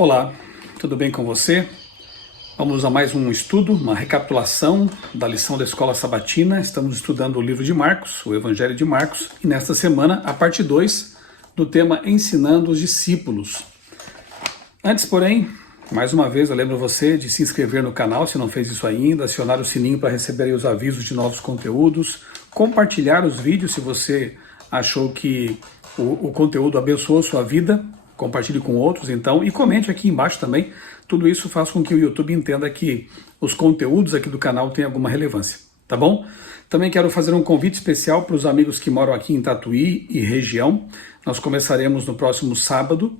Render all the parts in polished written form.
Olá, tudo bem com você? Vamos a mais um estudo, uma recapitulação da lição da Escola Sabatina. Estamos estudando o livro de Marcos, o Evangelho de Marcos, e nesta semana a parte 2 do tema Ensinando os Discípulos. Antes, porém, mais uma vez eu lembro você de se inscrever no canal, se não fez isso ainda, acionar o sininho para receber os avisos de novos conteúdos, compartilhar os vídeos se você achou que o conteúdo abençoou sua vida. Compartilhe com outros, então, e comente aqui embaixo também. Tudo isso faz com que o YouTube entenda que os conteúdos aqui do canal têm alguma relevância, tá bom? Também quero fazer um convite especial para os amigos que moram aqui em Tatuí e região. Nós começaremos no próximo sábado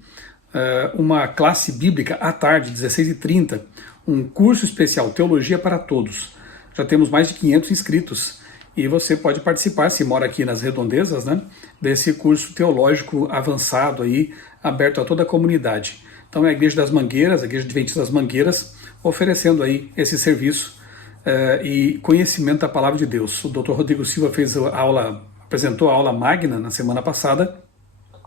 uma classe bíblica à tarde, 16h30, um curso especial, Teologia para Todos. Já temos mais de 500 inscritos. E você pode participar, se mora aqui nas redondezas, né, desse curso teológico avançado aí, aberto a toda a comunidade. Então é a Igreja das Mangueiras, a Igreja Adventista das Mangueiras, oferecendo aí esse serviço e conhecimento da Palavra de Deus. O Dr. Rodrigo Silva apresentou a aula magna na semana passada.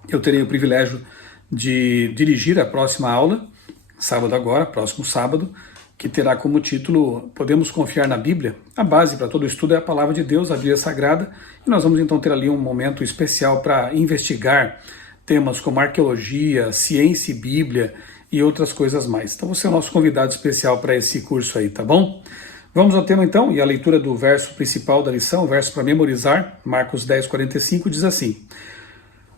Eu terei o privilégio de dirigir a próxima aula, próximo sábado, que terá como título Podemos Confiar na Bíblia? A base para todo o estudo é a Palavra de Deus, a Bíblia Sagrada, e nós vamos então ter ali um momento especial para investigar temas como arqueologia, ciência e Bíblia e outras coisas mais. Então você é o nosso convidado especial para esse curso aí, tá bom? Vamos ao tema então, e a leitura do verso principal da lição, o verso para memorizar, Marcos 10:45, diz assim: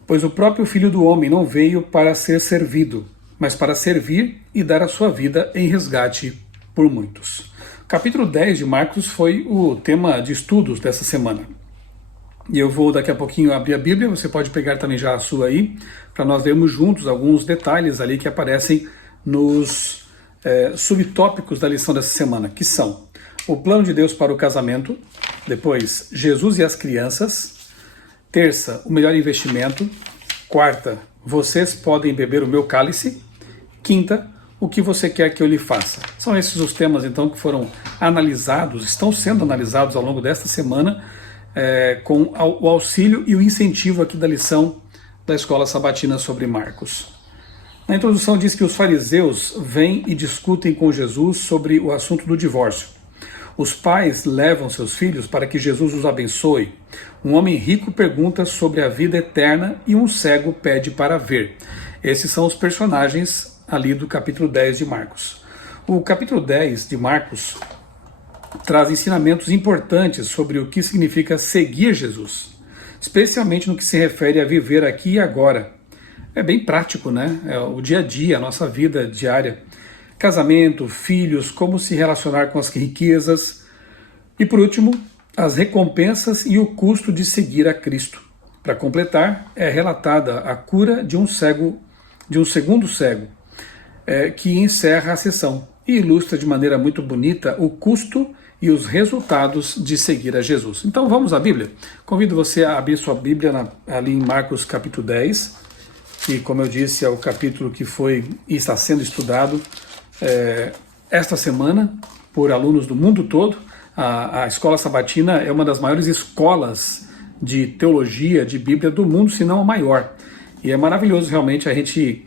Pois o próprio Filho do Homem não veio para ser servido, mas para servir e dar a sua vida em resgate por muitos. O capítulo 10 de Marcos foi o tema de estudos dessa semana. E eu vou daqui a pouquinho abrir a Bíblia, você pode pegar também já a sua aí, para nós lermos juntos alguns detalhes ali que aparecem nos subtópicos da lição dessa semana, que são o plano de Deus para o casamento, depois Jesus e as crianças, terça, o melhor investimento, quarta, vocês podem beber o meu cálice, quinta, o que você quer que eu lhe faça. São esses os temas, então, que foram analisados, estão sendo analisados ao longo desta semana, com o auxílio e o incentivo aqui da lição da Escola Sabatina sobre Marcos. Na introdução diz que os fariseus vêm e discutem com Jesus sobre o assunto do divórcio. Os pais levam seus filhos para que Jesus os abençoe. Um homem rico pergunta sobre a vida eterna e um cego pede para ver. Esses são os personagens ali do capítulo 10 de Marcos. O capítulo 10 de Marcos traz ensinamentos importantes sobre o que significa seguir Jesus, especialmente no que se refere a viver aqui e agora. É bem prático, né? É o dia a dia, a nossa vida diária. Casamento, filhos, como se relacionar com as riquezas. E por último, as recompensas e o custo de seguir a Cristo. Para completar, é relatada a cura de um segundo cego, que encerra a sessão e ilustra de maneira muito bonita o custo e os resultados de seguir a Jesus. Então vamos à Bíblia. Convido você a abrir sua Bíblia ali em Marcos capítulo 10, que, como eu disse, é o capítulo que foi e está sendo estudado esta semana por alunos do mundo todo. A Escola Sabatina é uma das maiores escolas de teologia, de Bíblia do mundo, se não a maior. E é maravilhoso realmente a gente,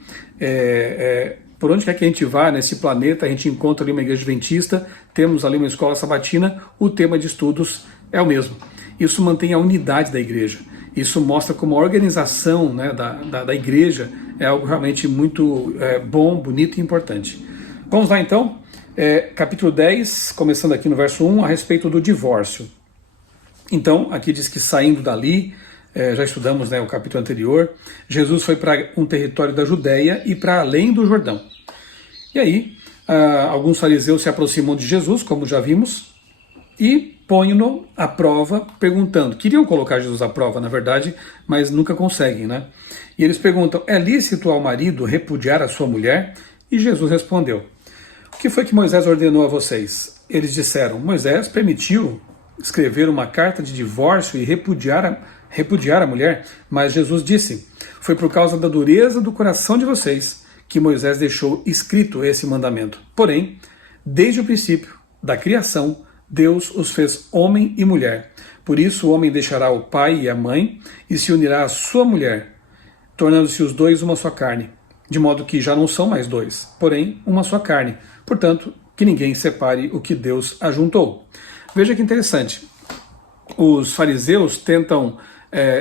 por onde quer que a gente vá nesse planeta, a gente encontra ali uma igreja adventista, temos ali uma escola sabatina, o tema de estudos é o mesmo. Isso mantém a unidade da igreja. Isso mostra como a organização, né, da igreja é algo realmente muito bom, bonito e importante. Vamos lá então, capítulo 10, começando aqui no verso 1, a respeito do divórcio. Então, aqui diz que saindo dali, já estudamos, né, o capítulo anterior, Jesus foi para um território da Judéia e para além do Jordão. E aí, alguns fariseus se aproximam de Jesus, como já vimos, e põem-no à prova, perguntando. Queriam colocar Jesus à prova, na verdade, mas nunca conseguem, né? E eles perguntam, é lícito ao marido repudiar a sua mulher? E Jesus respondeu, o que foi que Moisés ordenou a vocês? Eles disseram, Moisés permitiu escrever uma carta de divórcio e repudiar a mulher, mas Jesus disse, foi por causa da dureza do coração de vocês que Moisés deixou escrito esse mandamento. Porém, desde o princípio da criação, Deus os fez homem e mulher. Por isso o homem deixará o pai e a mãe e se unirá à sua mulher, tornando-se os dois uma só carne. de modo que já não são mais dois, porém uma só carne. Portanto, que ninguém separe o que Deus ajuntou. Veja que interessante, os fariseus tentam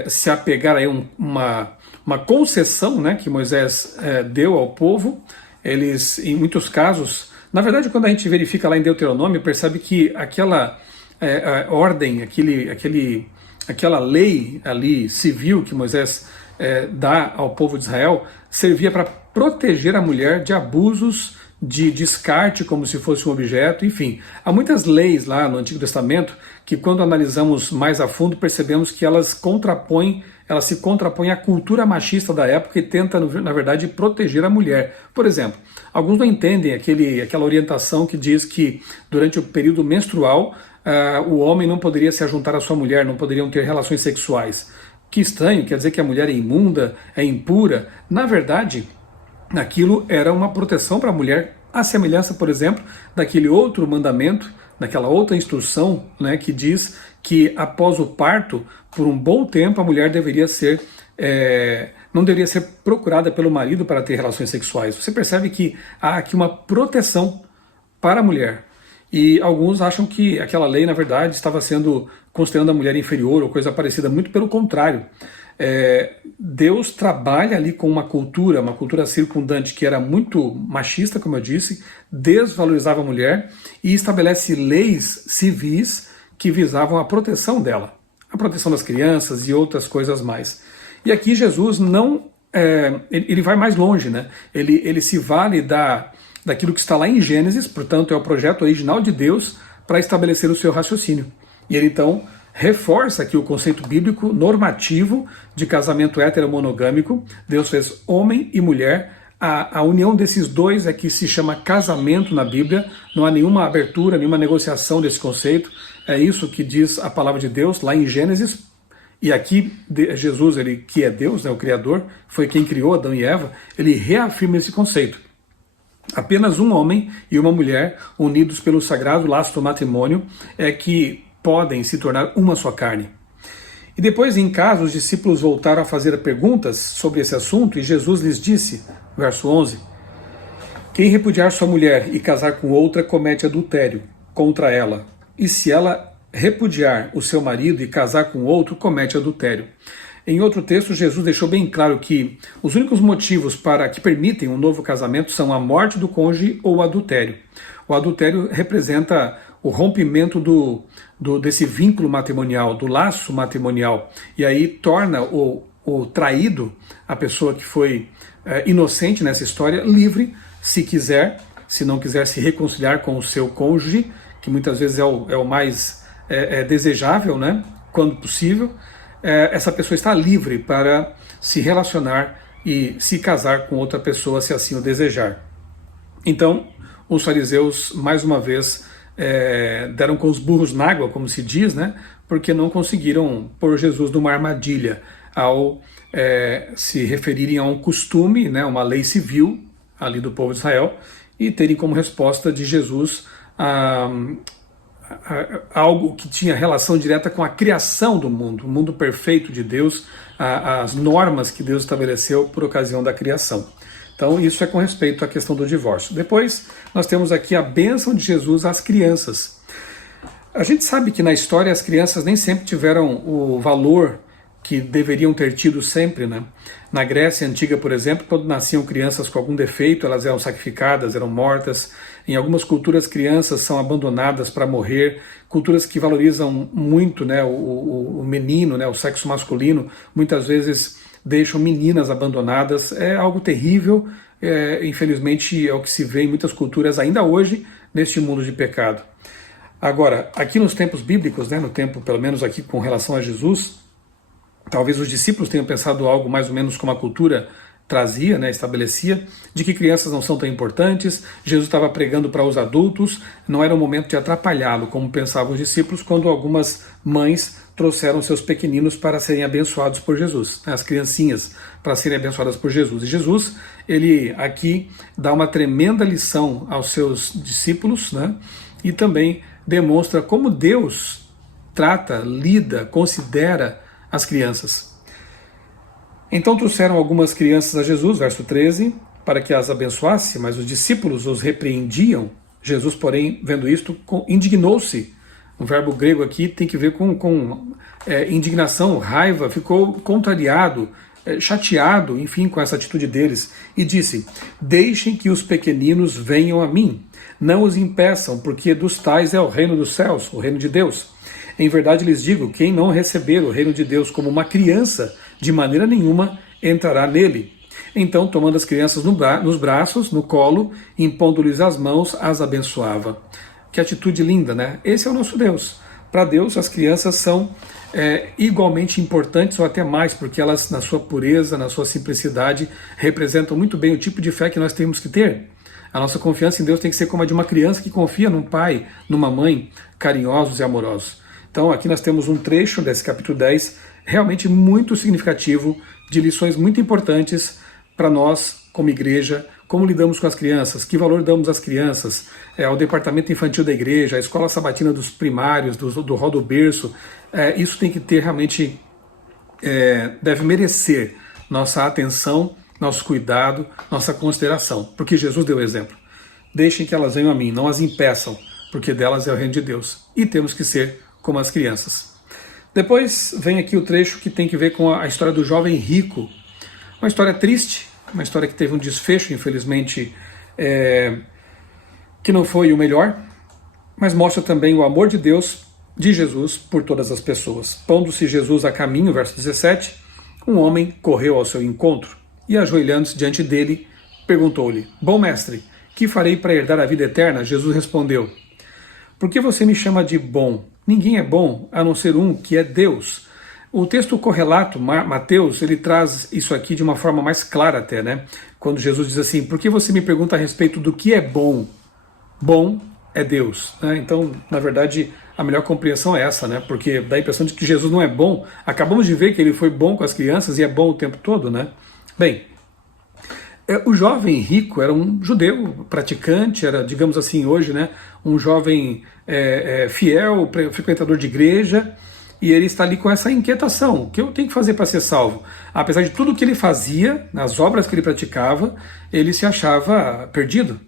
se apegar a uma concessão, né, que Moisés deu ao povo. Eles, em muitos casos, na verdade, quando a gente verifica lá em Deuteronômio, percebe que aquela ordem, aquela lei ali civil que Moisés dá ao povo de Israel, servia para proteger a mulher de abusos, de descarte como se fosse um objeto, enfim. Há muitas leis lá no Antigo Testamento que, quando analisamos mais a fundo, percebemos que elas se contrapõem à cultura machista da época e tenta, na verdade, proteger a mulher. Por exemplo, alguns não entendem aquela orientação que diz que durante o período menstrual o homem não poderia se ajuntar à sua mulher, não poderiam ter relações sexuais. Que estranho, quer dizer que a mulher é imunda, é impura. Na verdade, aquilo era uma proteção para a mulher, à semelhança, por exemplo, daquele outro mandamento, daquela outra instrução, né, que diz que após o parto, por um bom tempo, a mulher não deveria ser procurada pelo marido para ter relações sexuais. Você percebe que há aqui uma proteção para a mulher. E alguns acham que aquela lei, na verdade, estava considerando a mulher inferior ou coisa parecida. Muito pelo contrário. Deus trabalha ali com uma cultura circundante que era muito machista, como eu disse, desvalorizava a mulher e estabelece leis civis que visavam a proteção dela, a proteção das crianças e outras coisas mais. E aqui Jesus ele vai mais longe, né? Ele se vale daquilo que está lá em Gênesis, portanto é o projeto original de Deus para estabelecer o seu raciocínio. E ele então reforça aqui o conceito bíblico normativo de casamento heteromonogâmico. Deus fez homem e mulher. A união desses dois é que se chama casamento na Bíblia. Não há nenhuma abertura, nenhuma negociação desse conceito. É isso que diz a palavra de Deus lá em Gênesis. E aqui Jesus, ele que é Deus, né, o Criador, foi quem criou Adão e Eva, ele reafirma esse conceito. Apenas um homem e uma mulher, unidos pelo sagrado laço do matrimônio, é que podem se tornar uma só carne. E depois, em casa, os discípulos voltaram a fazer perguntas sobre esse assunto e Jesus lhes disse, verso 11, quem repudiar sua mulher e casar com outra comete adultério contra ela. E se ela repudiar o seu marido e casar com outro, comete adultério. Em outro texto, Jesus deixou bem claro que os únicos motivos que permitem um novo casamento são a morte do cônjuge ou o adultério. O adultério representa o rompimento desse vínculo matrimonial, do laço matrimonial, e aí torna o traído, a pessoa que foi inocente nessa história, livre, se quiser, se não quiser se reconciliar com o seu cônjuge, que muitas vezes é o mais desejável, né, quando possível, essa pessoa está livre para se relacionar e se casar com outra pessoa, se assim o desejar. Então, os fariseus, mais uma vez, deram com os burros na água, como se diz, né? Porque não conseguiram pôr Jesus numa armadilha ao se referirem a um costume, né? Uma lei civil ali do povo de Israel, e terem como resposta de Jesus algo que tinha relação direta com a criação do mundo, o mundo perfeito de Deus, as normas que Deus estabeleceu por ocasião da criação. Então isso é com respeito à questão do divórcio. Depois nós temos aqui a bênção de Jesus às crianças. A gente sabe que na história as crianças nem sempre tiveram o valor que deveriam ter tido sempre, né? Na Grécia Antiga, por exemplo, quando nasciam crianças com algum defeito, elas eram sacrificadas, eram mortas. Em algumas culturas, crianças são abandonadas para morrer. Culturas que valorizam muito, né, o menino, né, o sexo masculino, muitas vezes deixam meninas abandonadas. É algo terrível, infelizmente é o que se vê em muitas culturas ainda hoje, neste mundo de pecado. Agora, aqui nos tempos bíblicos, né, no tempo, pelo menos aqui com relação a Jesus, talvez os discípulos tenham pensado algo mais ou menos como a cultura trazia, né, estabelecia, de que crianças não são tão importantes, Jesus estava pregando para os adultos, não era o momento de atrapalhá-lo, como pensavam os discípulos, quando algumas mães trouxeram seus pequeninos para serem abençoados por Jesus, né, as criancinhas para serem abençoadas por Jesus. E Jesus, ele aqui dá uma tremenda lição aos seus discípulos, né, e também demonstra como Deus trata, lida, considera as crianças. Então trouxeram algumas crianças a Jesus, verso 13, para que as abençoasse, mas os discípulos os repreendiam. Jesus, porém, vendo isto, indignou-se. O verbo grego aqui tem que ver com indignação, raiva, ficou contrariado, chateado, enfim, com essa atitude deles, e disse: deixem que os pequeninos venham a mim, não os impeçam, porque dos tais é o reino dos céus, o reino de Deus. Em verdade lhes digo, quem não receber o reino de Deus como uma criança, de maneira nenhuma entrará nele. Então, tomando as crianças nos braços, no colo, impondo-lhes as mãos, as abençoava. Que atitude linda, né? Esse é o nosso Deus. Para Deus, as crianças são igualmente importantes ou até mais, porque elas, na sua pureza, na sua simplicidade, representam muito bem o tipo de fé que nós temos que ter. A nossa confiança em Deus tem que ser como a de uma criança que confia num pai, numa mãe, carinhosos e amorosos. Então aqui nós temos um trecho desse capítulo 10, realmente muito significativo, de lições muito importantes para nós, como igreja, como lidamos com as crianças, que valor damos às crianças, ao departamento infantil da igreja, à escola sabatina dos primários, do Rol do Berço. Isso tem que ter realmente, deve merecer nossa atenção, nosso cuidado, nossa consideração, porque Jesus deu o exemplo. Deixem que elas venham a mim, não as impeçam, porque delas é o reino de Deus. E temos que ser como as crianças. Depois vem aqui o trecho que tem que ver com a história do jovem rico. Uma história triste, uma história que teve um desfecho, infelizmente, que não foi o melhor, mas mostra também o amor de Deus, de Jesus, por todas as pessoas. Pondo-se Jesus a caminho, verso 17, um homem correu ao seu encontro e, ajoelhando-se diante dele, perguntou-lhe: bom mestre, que farei para herdar a vida eterna? Jesus respondeu: por que você me chama de bom? Ninguém é bom, a não ser um, que é Deus. O texto correlato, Mateus, ele traz isso aqui de uma forma mais clara até, né? Quando Jesus diz assim: por que você me pergunta a respeito do que é bom? Bom é Deus, né? Então, na verdade, a melhor compreensão é essa, né? Porque dá a impressão de que Jesus não é bom. Acabamos de ver que ele foi bom com as crianças e é bom o tempo todo, né? Bem, o jovem rico era um judeu praticante, era, digamos assim, hoje, né, um jovem fiel, frequentador de igreja, e ele está ali com essa inquietação: o que eu tenho que fazer para ser salvo? Apesar de tudo que ele fazia, nas obras que ele praticava, ele se achava perdido.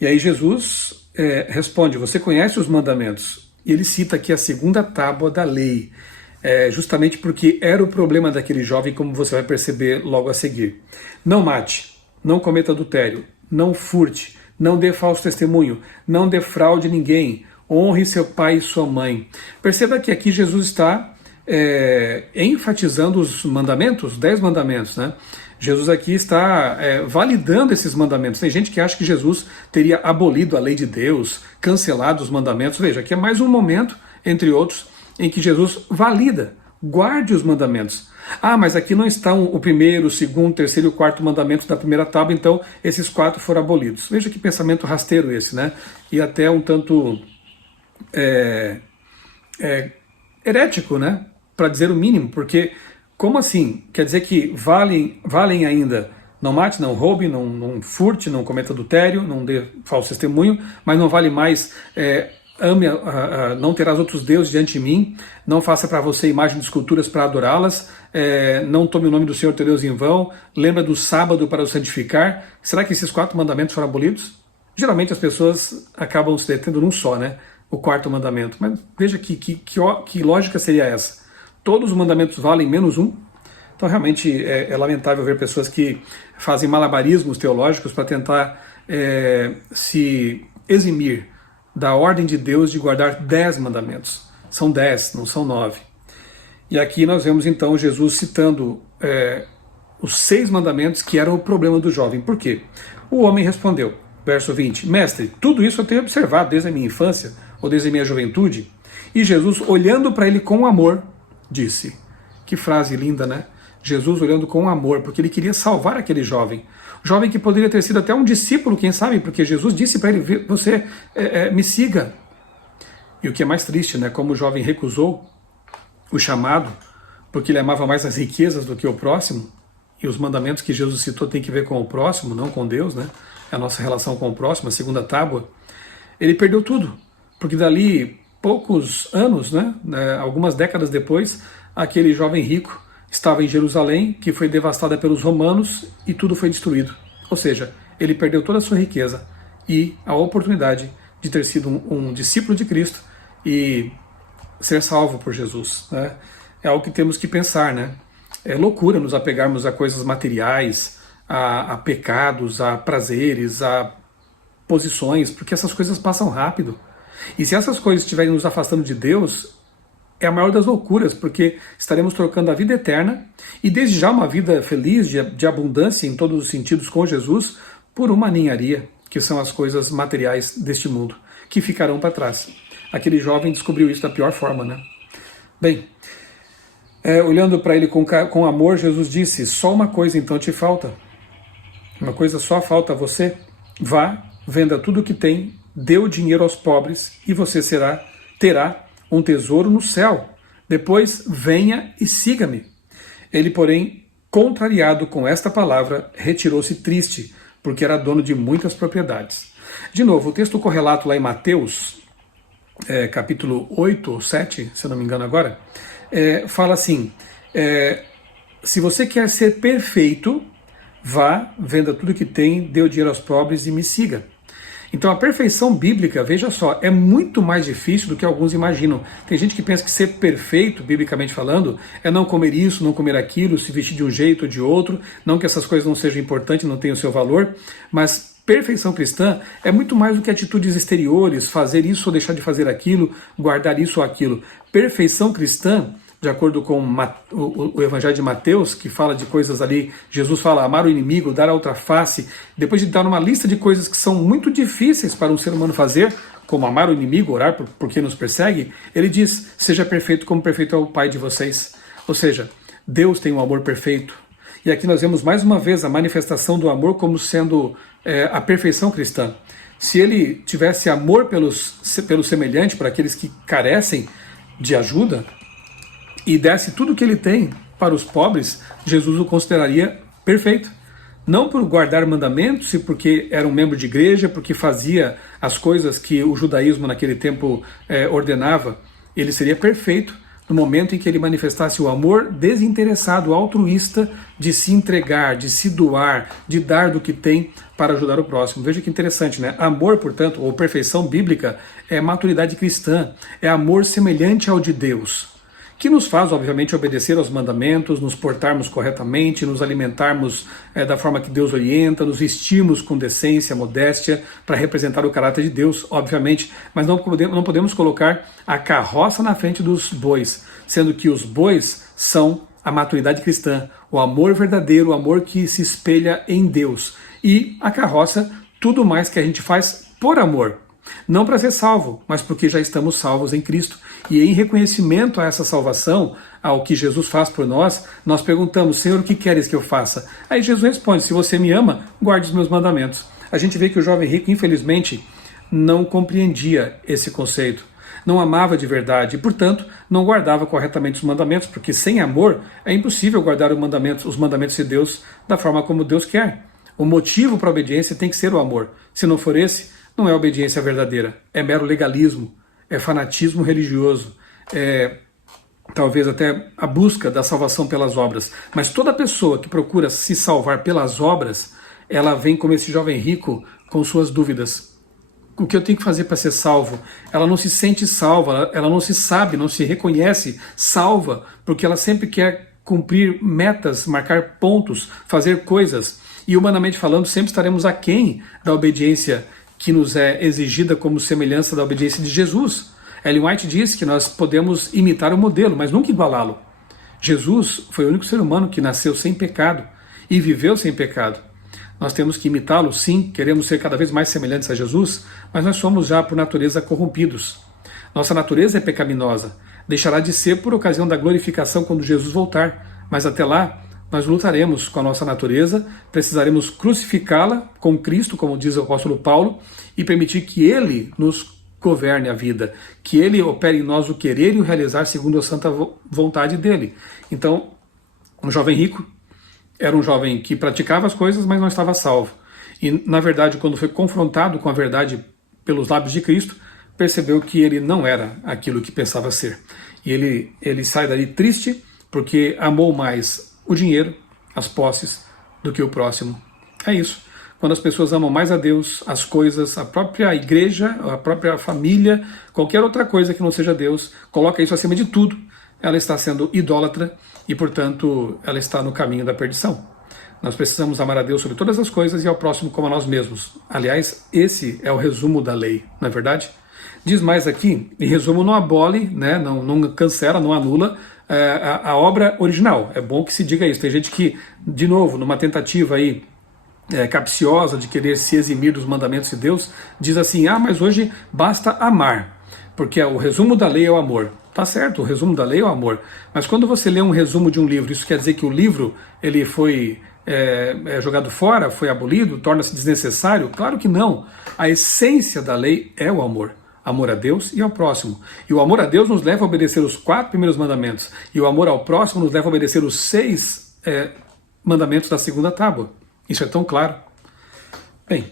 E aí Jesus responde: você conhece os mandamentos? E ele cita aqui a segunda tábua da lei, justamente porque era o problema daquele jovem, como você vai perceber logo a seguir. Não mate, não cometa adultério, não furte, não dê falso testemunho, não defraude ninguém, honre seu pai e sua mãe. Perceba que aqui Jesus está enfatizando os mandamentos, 10 mandamentos, né? Jesus aqui está validando esses mandamentos. Tem gente que acha que Jesus teria abolido a lei de Deus, cancelado os mandamentos. Veja, aqui é mais um momento, entre outros, em que Jesus valida: guarde os mandamentos. Ah, mas aqui não estão o primeiro, o segundo, o terceiro e o quarto mandamento da primeira tábua, então esses 4 foram abolidos. Veja que pensamento rasteiro esse, né? E até um tanto herético, né? Para dizer o mínimo, porque como assim? Quer dizer que valem ainda: não mate, não roube, não furte, não cometa adultério, não dê falso testemunho, mas não vale mais ame, não terás outros deuses diante de mim, não faça para você imagem de esculturas para adorá-las, não tome o nome do Senhor teu Deus em vão, lembra do sábado para o santificar. Será que esses 4 mandamentos foram abolidos? Geralmente as pessoas acabam se detendo num só, né? O 4º mandamento. Mas veja que lógica seria essa? Todos os mandamentos valem menos um? Então realmente é lamentável ver pessoas que fazem malabarismos teológicos para tentar se eximir da ordem de Deus de guardar 10 mandamentos. São 10, não são 9. E aqui nós vemos então Jesus citando os 6 mandamentos que eram o problema do jovem. Por quê? O homem respondeu, verso 20, mestre, tudo isso eu tenho observado desde a minha infância, ou desde a minha juventude. E Jesus, olhando para ele com amor, disse, que frase linda, né? Jesus olhando com amor, porque ele queria salvar aquele jovem. Jovem que poderia ter sido até um discípulo, quem sabe, porque Jesus disse para ele: você me siga. E o que é mais triste, né? Como o jovem recusou o chamado, porque ele amava mais as riquezas do que o próximo, e os mandamentos que Jesus citou têm que ver com o próximo, não com Deus, né? A nossa relação com o próximo, a segunda tábua. Ele perdeu tudo, porque dali poucos anos, né? Algumas décadas depois, aquele jovem rico estava em Jerusalém, que foi devastada pelos romanos, e tudo foi destruído. Ou seja, ele perdeu toda a sua riqueza e a oportunidade de ter sido um discípulo de Cristo e ser salvo por Jesus, né? É algo que temos que pensar, né? É loucura nos apegarmos a coisas materiais, a pecados, a prazeres, a posições, porque essas coisas passam rápido. E se essas coisas estiverem nos afastando de Deus, é a maior das loucuras, porque estaremos trocando a vida eterna e desde já uma vida feliz, de abundância em todos os sentidos com Jesus, por uma ninharia, que são as coisas materiais deste mundo, que ficarão para trás. Aquele jovem descobriu isso da pior forma, né? Bem, olhando para ele com amor, Jesus disse: só uma coisa então te falta. Uma coisa só falta a você. Vá, venda tudo o que tem, dê o dinheiro aos pobres e você terá um tesouro no céu. Depois venha e siga-me. Ele, porém, contrariado com esta palavra, retirou-se triste, porque era dono de muitas propriedades. De novo, o texto correlato lá em Mateus, capítulo 8 ou 7, se eu não me engano agora, fala assim: se você quer ser perfeito, vá, venda tudo que tem, dê o dinheiro aos pobres e me siga. Então a perfeição bíblica, veja só, é muito mais difícil do que alguns imaginam. Tem gente que pensa que ser perfeito, biblicamente falando, é não comer isso, não comer aquilo, se vestir de um jeito ou de outro. Não que essas coisas não sejam importantes, não tenham o seu valor, mas perfeição cristã é muito mais do que atitudes exteriores, fazer isso ou deixar de fazer aquilo, guardar isso ou aquilo. Perfeição cristã, de acordo com o Evangelho de Mateus, que fala de coisas ali, Jesus fala amar o inimigo, dar a outra face, depois de dar uma lista de coisas que são muito difíceis para um ser humano fazer, como amar o inimigo, orar por quem nos persegue, ele diz: seja perfeito como perfeito é o Pai de vocês. Ou seja, Deus tem um amor perfeito. E aqui nós vemos mais uma vez a manifestação do amor como sendo a perfeição cristã. Se ele tivesse amor pelo semelhante, para aqueles que carecem de ajuda, e desse tudo o que ele tem para os pobres, Jesus o consideraria perfeito. Não por guardar mandamentos e porque era um membro de igreja, porque fazia as coisas que o judaísmo naquele tempo ordenava. Ele seria perfeito no momento em que ele manifestasse o amor desinteressado, altruísta, de se entregar, de se doar, de dar do que tem para ajudar o próximo. Veja que interessante, né? Amor, portanto, ou perfeição bíblica, é maturidade cristã, é amor semelhante ao de Deus, que nos faz, obviamente, obedecer aos mandamentos, nos portarmos corretamente, nos alimentarmos da forma que Deus orienta, nos vestirmos com decência, modéstia, para representar o caráter de Deus, obviamente, mas não podemos colocar a carroça na frente dos bois, sendo que os bois são a maturidade cristã, o amor verdadeiro, o amor que se espelha em Deus, e a carroça, tudo mais que a gente faz por amor. Não para ser salvo, mas porque já estamos salvos em Cristo. E em reconhecimento a essa salvação, ao que Jesus faz por nós, nós perguntamos: Senhor, o que queres que eu faça? Aí Jesus responde: se você me ama, guarde os meus mandamentos. A gente vê que o jovem rico, infelizmente, não compreendia esse conceito, não amava de verdade e, portanto, não guardava corretamente os mandamentos, porque sem amor é impossível guardar os mandamentos de Deus da forma como Deus quer. O motivo para a obediência tem que ser o amor. Se não for esse, não é obediência verdadeira, é mero legalismo, é fanatismo religioso, é talvez até a busca da salvação pelas obras. Mas toda pessoa que procura se salvar pelas obras, ela vem como esse jovem rico com suas dúvidas. O que eu tenho que fazer para ser salvo? Ela não se sente salva, ela não se sabe, não se reconhece salva, porque ela sempre quer cumprir metas, marcar pontos, fazer coisas. E humanamente falando, sempre estaremos aquém da obediência que nos é exigida como semelhança da obediência de Jesus. Ellen White diz que nós podemos imitar o modelo, mas nunca igualá-lo. Jesus foi o único ser humano que nasceu sem pecado e viveu sem pecado. Nós temos que imitá-lo, sim, queremos ser cada vez mais semelhantes a Jesus, mas nós somos já por natureza corrompidos. Nossa natureza é pecaminosa, deixará de ser por ocasião da glorificação quando Jesus voltar, mas até lá nós lutaremos com a nossa natureza, precisaremos crucificá-la com Cristo, como diz o apóstolo Paulo, e permitir que Ele nos governe a vida, que Ele opere em nós o querer e o realizar segundo a santa vontade dEle. Então, um jovem rico era um jovem que praticava as coisas, mas não estava salvo. E, na verdade, quando foi confrontado com a verdade pelos lábios de Cristo, percebeu que ele não era aquilo que pensava ser. E ele sai dali triste porque amou mais o dinheiro, as posses, do que o próximo. É isso. quando as pessoas amam mais a Deus, as coisas, a própria igreja, a própria família, qualquer outra coisa que não seja Deus, coloca isso acima de tudo, ela está sendo idólatra e, portanto, ela está no caminho da perdição. Nós precisamos amar a Deus sobre todas as coisas e ao próximo como a nós mesmos. Aliás, esse é o resumo da lei, não é verdade? Diz mais aqui, em resumo, não abole, né, não cancela, não anula a obra original. É bom que se diga isso. Tem gente que, de novo, numa tentativa aí capciosa de querer se eximir dos mandamentos de Deus, diz assim, mas hoje basta amar, porque o resumo da lei é o amor. Tá certo, o resumo da lei é o amor. Mas quando você lê um resumo de um livro, isso quer dizer que o livro ele foi jogado fora, foi abolido, torna-se desnecessário? Claro que não. A essência da lei é o amor. Amor a Deus e ao próximo. E o amor a Deus nos leva a obedecer os 4 primeiros mandamentos. E o amor ao próximo nos leva a obedecer os 6 mandamentos da segunda tábua. Isso é tão claro. Bem,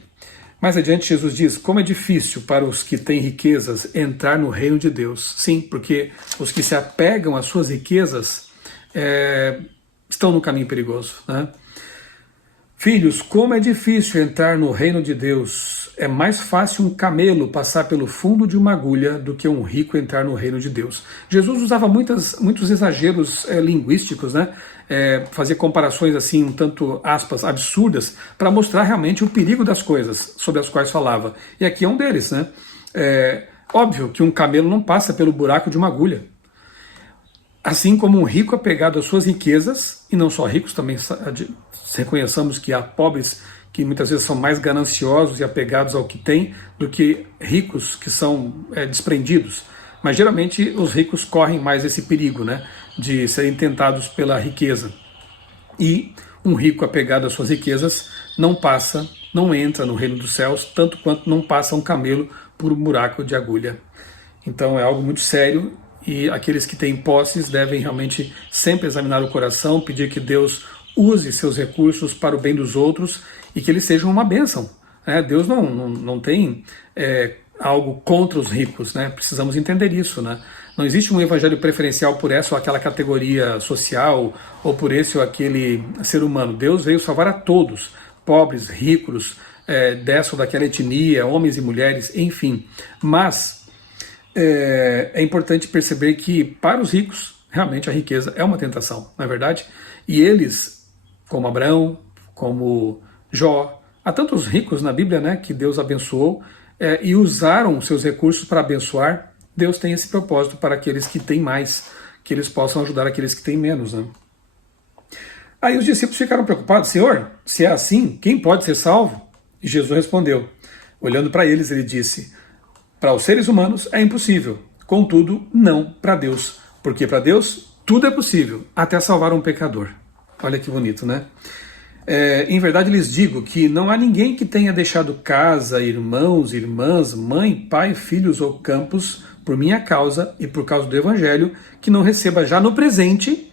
mais adiante Jesus diz, como é difícil para os que têm riquezas entrar no reino de Deus. Sim, porque os que se apegam às suas riquezas estão no caminho perigoso, né? Filhos, como é difícil entrar no reino de Deus. É mais fácil um camelo passar pelo fundo de uma agulha do que um rico entrar no reino de Deus. Jesus usava muitos exageros linguísticos, né? Fazia comparações assim, um tanto, aspas, absurdas, para mostrar realmente o perigo das coisas sobre as quais falava. E aqui é um deles, né? Óbvio que um camelo não passa pelo buraco de uma agulha. Assim como um rico apegado às suas riquezas, e não só ricos, também reconheçamos que há pobres que muitas vezes são mais gananciosos e apegados ao que têm do que ricos que são desprendidos. Mas geralmente os ricos correm mais esse perigo, né, de serem tentados pela riqueza. E um rico apegado às suas riquezas não entra no reino dos céus, tanto quanto não passa um camelo por um buraco de agulha. Então é algo muito sério. E aqueles que têm posses devem realmente sempre examinar o coração, pedir que Deus use seus recursos para o bem dos outros e que eles sejam uma bênção. Né? Deus não tem algo contra os ricos, né? Precisamos entender isso. Né? Não existe um evangelho preferencial por essa ou aquela categoria social ou por esse ou aquele ser humano. Deus veio salvar a todos, pobres, ricos, dessa ou daquela etnia, homens e mulheres, enfim. Mas é importante perceber que para os ricos, realmente a riqueza é uma tentação, não é verdade? E eles, como Abraão, como Jó, há tantos ricos na Bíblia, né, que Deus abençoou e usaram seus recursos para abençoar. Deus tem esse propósito para aqueles que têm mais, que eles possam ajudar aqueles que têm menos. Né? Aí os discípulos ficaram preocupados, Senhor, se é assim, quem pode ser salvo? E Jesus respondeu, olhando para eles, ele disse, para os seres humanos é impossível, contudo, não para Deus, porque para Deus tudo é possível, até salvar um pecador. Olha que bonito, né? Em verdade lhes digo que não há ninguém que tenha deixado casa, irmãos, irmãs, mãe, pai, filhos ou campos, por minha causa e por causa do Evangelho, que não receba já no presente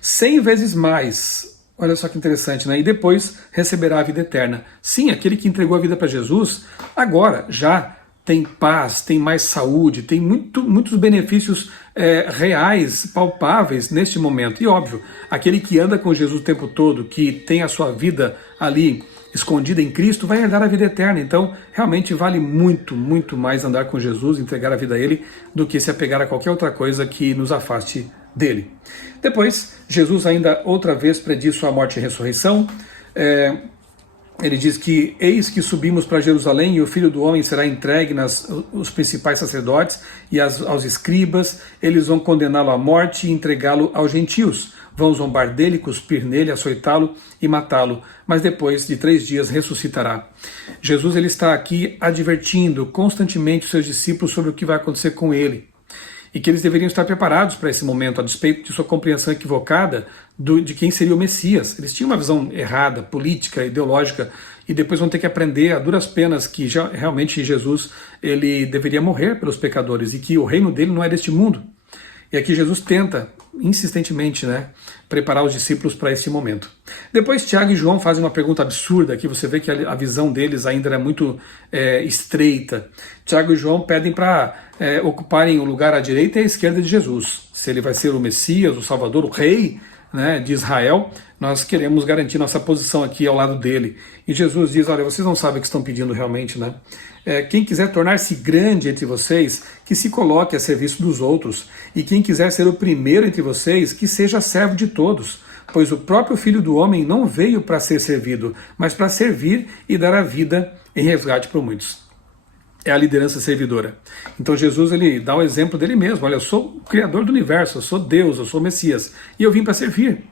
100 vezes mais. Olha só que interessante, né? E depois receberá a vida eterna. Sim, aquele que entregou a vida para Jesus, agora já tem paz, tem mais saúde, tem muitos benefícios reais, palpáveis neste momento. E óbvio, aquele que anda com Jesus o tempo todo, que tem a sua vida ali escondida em Cristo, vai herdar a vida eterna. Então, realmente vale muito, muito mais andar com Jesus, entregar a vida a Ele, do que se apegar a qualquer outra coisa que nos afaste dele. Depois, Jesus ainda outra vez prediz sua morte e ressurreição. Ele diz que eis que subimos para Jerusalém e o Filho do Homem será entregue os principais sacerdotes e aos escribas, eles vão condená-lo à morte e entregá-lo aos gentios. Vão zombar dele, cuspir nele, açoitá-lo e matá-lo, mas depois de 3 dias ressuscitará. Jesus ele está aqui advertindo constantemente os seus discípulos sobre o que vai acontecer com ele. E que eles deveriam estar preparados para esse momento, a despeito de sua compreensão equivocada de quem seria o Messias. Eles tinham uma visão errada, política, ideológica, e depois vão ter que aprender a duras penas que realmente Jesus ele deveria morrer pelos pecadores e que o reino dele não é deste mundo. E aqui Jesus tenta, insistentemente, né, preparar os discípulos para esse momento. Depois Tiago e João fazem uma pergunta absurda, aqui você vê que a visão deles ainda era muito estreita. Tiago e João pedem para ocuparem o lugar à direita e à esquerda de Jesus. Se ele vai ser o Messias, o Salvador, o Rei, né, de Israel, nós queremos garantir nossa posição aqui ao lado dele. E Jesus diz, olha, vocês não sabem o que estão pedindo realmente, né? Quem quiser tornar-se grande entre vocês, que se coloque a serviço dos outros. E quem quiser ser o primeiro entre vocês, que seja servo de todos. Pois o próprio Filho do Homem não veio para ser servido, mas para servir e dar a vida em resgate por muitos. É a liderança servidora. Então Jesus, ele dá o exemplo dele mesmo. Olha, eu sou o Criador do universo, eu sou Deus, eu sou o Messias, e eu vim para servir.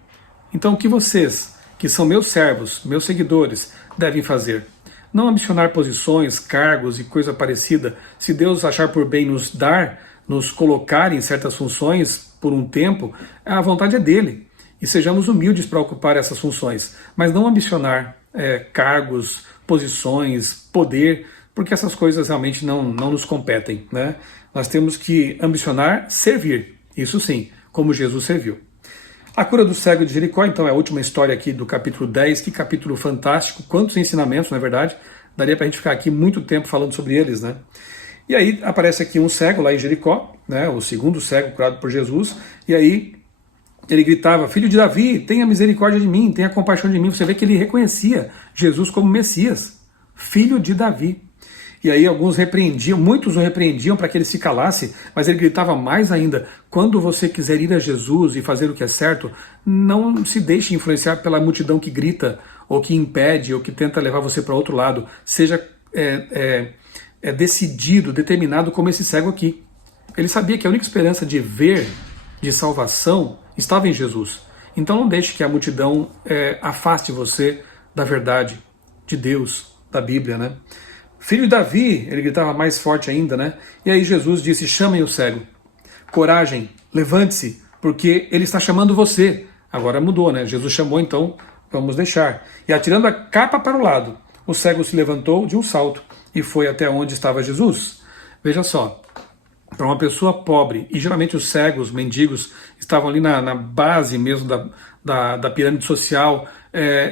Então o que vocês, que são meus servos, meus seguidores, devem fazer? Não ambicionar posições, cargos e coisa parecida. Se Deus achar por bem nos dar, nos colocar em certas funções por um tempo, a vontade é dele. E sejamos humildes para ocupar essas funções, mas não ambicionar cargos, posições, poder, porque essas coisas realmente não nos competem, né? Nós temos que ambicionar servir, isso sim, como Jesus serviu. A cura do cego de Jericó, então, é a última história aqui do capítulo 10, que capítulo fantástico, quantos ensinamentos, na verdade, daria para a gente ficar aqui muito tempo falando sobre eles, né? E aí aparece aqui um cego lá em Jericó, né, o segundo cego curado por Jesus, e aí ele gritava, filho de Davi, tenha misericórdia de mim, tenha compaixão de mim. Você vê que ele reconhecia Jesus como Messias, filho de Davi. E aí muitos o repreendiam para que ele se calasse, mas ele gritava mais ainda, quando você quiser ir a Jesus e fazer o que é certo, não se deixe influenciar pela multidão que grita, ou que impede, ou que tenta levar você para outro lado. Seja decidido, determinado como esse cego aqui. Ele sabia que a única esperança de ver, de salvação, estava em Jesus. Então não deixe que a multidão afaste você da verdade, de Deus, da Bíblia, né? Filho de Davi, ele gritava mais forte ainda, né? E aí Jesus disse, chamem o cego. Coragem, levante-se, porque ele está chamando você. Agora mudou, né? Jesus chamou, então vamos deixar. E atirando a capa para o lado, o cego se levantou de um salto e foi até onde estava Jesus. Veja só, para uma pessoa pobre, e geralmente os cegos, mendigos, estavam ali na base mesmo da pirâmide social,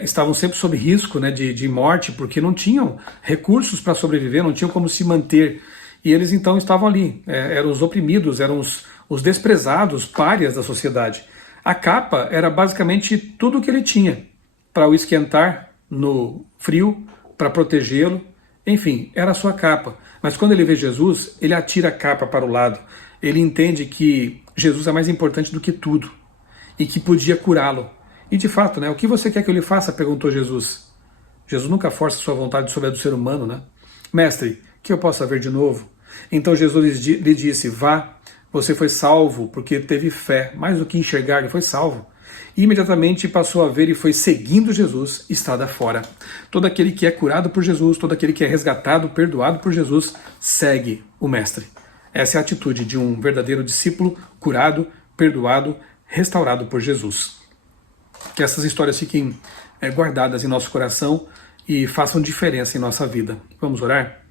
estavam sempre sob risco, né, de morte, porque não tinham recursos para sobreviver, não tinham como se manter. E eles então estavam ali, eram os oprimidos, eram os desprezados, párias da sociedade. A capa era basicamente tudo o que ele tinha para o esquentar no frio, para protegê-lo, enfim, era a sua capa. Mas quando ele vê Jesus, ele atira a capa para o lado. Ele entende que Jesus é mais importante do que tudo e que podia curá-lo. E de fato, né, o que você quer que eu lhe faça? Perguntou Jesus. Jesus nunca força sua vontade sobre a do ser humano, né? Mestre, que eu possa ver de novo? Então Jesus lhe disse, vá, você foi salvo porque teve fé, mais do que enxergar, ele foi salvo. E imediatamente passou a ver e foi seguindo Jesus, estrada fora. Todo aquele que é curado por Jesus, todo aquele que é resgatado, perdoado por Jesus, segue o Mestre. Essa é a atitude de um verdadeiro discípulo curado, perdoado, restaurado por Jesus. Que essas histórias fiquem guardadas em nosso coração e façam diferença em nossa vida. Vamos orar?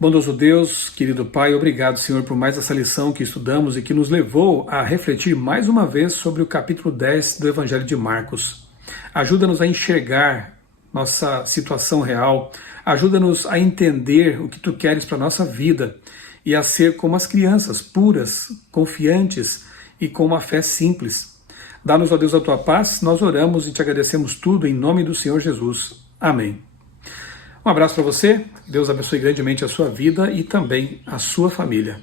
Bondoso Deus, querido Pai, obrigado, Senhor, por mais essa lição que estudamos e que nos levou a refletir mais uma vez sobre o capítulo 10 do Evangelho de Marcos. Ajuda-nos a enxergar nossa situação real, ajuda-nos a entender o que Tu queres para a nossa vida e a ser como as crianças, puras, confiantes e com uma fé simples. Dá-nos, ó Deus, a Tua paz, nós oramos e Te agradecemos tudo em nome do Senhor Jesus. Amém. Um abraço para você, Deus abençoe grandemente a sua vida e também a sua família.